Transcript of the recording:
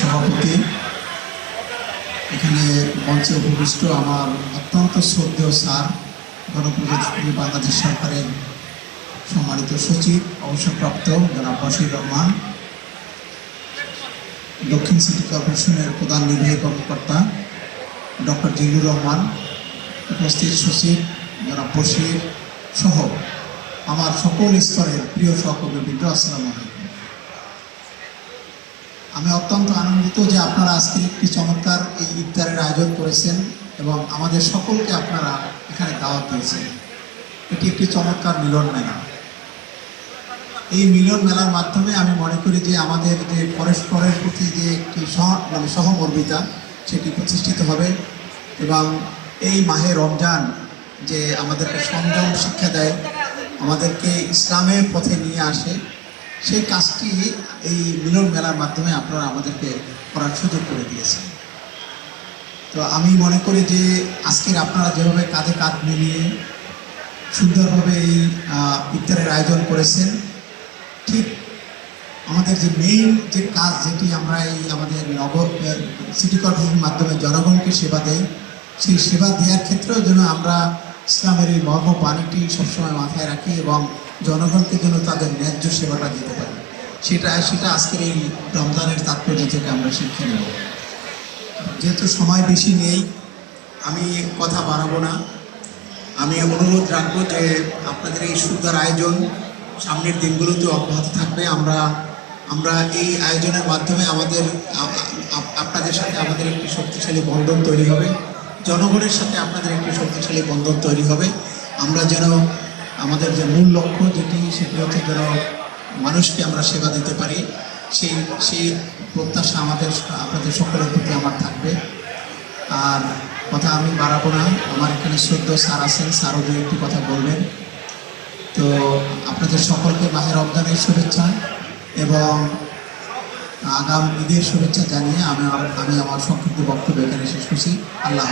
সভাপতি এখানে মঞ্চে উপবিষ্ট আমার অত্যন্ত শ্রদ্ধেয় স্যার, গণপ্রজাতন্ত্রী বাংলাদেশ সরকারের সম্মানিত সচিব, অবসরপ্রাপ্ত জনাব বশির রহমান, দক্ষিণ সিটি কর্পোরেশনের প্রধান নির্বাহী কর্মকর্তা ডক্টর জিলুর রহমান, উপস্থিত সচিব জনাব বশির সহ আমার সকল স্তরের প্রিয় সহকর্মীবৃন্দ, আসসালামু আলাইকুম। আমি অত্যন্ত আনন্দিত যে আপনারা আজকে একটি চমৎকার এই ইফতারের আয়োজন করেছেন এবং আমাদের সকলকে আপনারা এখানে দাওয়াত দিয়েছেন। এটি একটি চমৎকার মিলন মেলা। এই মিলন মেলার মাধ্যমে আমি মনে করি যে আমাদের যে পরস্পরের প্রতি যে একটি সহ মানে সহমর্মিতা, সেটি প্রতিষ্ঠিত হবে এবং এই মাহে রমজান যে আমাদেরকে সংযম শিক্ষা দেয়, আমাদেরকে ইসলামের পথে নিয়ে আসে সেই কাজটি এই মিলন মেলার মাধ্যমে আপনারা আমাদেরকে করার সুযোগ করে দিয়েছেন। তো আমি মনে করি যে আজকের আপনারা যেভাবে কাঁধে কাঁধ মিলিয়ে সুন্দরভাবে এই ইফতারের আয়োজন করেছেন, ঠিক আমাদের যে মেইন যে কাজ যেটি আমরা এই আমাদের নব সিটি কর্পোরেশনের মাধ্যমে জনগণকে সেবা দেই, সেই সেবা দেওয়ার ক্ষেত্রেও যেন আমরা ইসলামের এই মর্ম বাণীটি সবসময় মাথায় রাখি এবং জনগণকে যেন তাদের ন্যায্য সেবাটা দিতে পারি। সেটা সেটা আজকের এই রমজানের তাৎপর্য থেকে আমরা শিক্ষা নেব। যেহেতু সময় বেশি নেই, আমি কথা বাড়াবো না। আমি অনুরোধ রাখব যে আপনাদের এই সুন্দর আয়োজন সামনের দিনগুলোতে অব্যাহত থাকবে। আমরা আমরা এই আয়োজনের মাধ্যমে আমাদের আপনাদের সাথে আমাদের একটি শক্তিশালী বন্ধন তৈরি হবে। জনগণের সাথে আপনাদের একটি শক্তিশালী বন্ধন তৈরি হবে। আমরা যেন আমাদের যে মূল লক্ষ্য যেটি, সেটি হচ্ছে যেন মানুষকে আমরা সেবা দিতে পারি। সেই সেই প্রত্যাশা আমাদের, আপনাদের সকলের প্রতি আমার থাকবে। আর কথা আমি বাড়াবো না। আমার এখানে সদ্য স্যার আছেন, স্যারও দু একটি কথা বলবেন। তো আপনাদের সকলকে মাহের রমজানের শুভেচ্ছা এবং আগাম ঈদের শুভেচ্ছা জানিয়ে আমি আমি আমার সংক্ষিপ্ত বক্তব্য এখানে শেষ করছি। আল্লাহ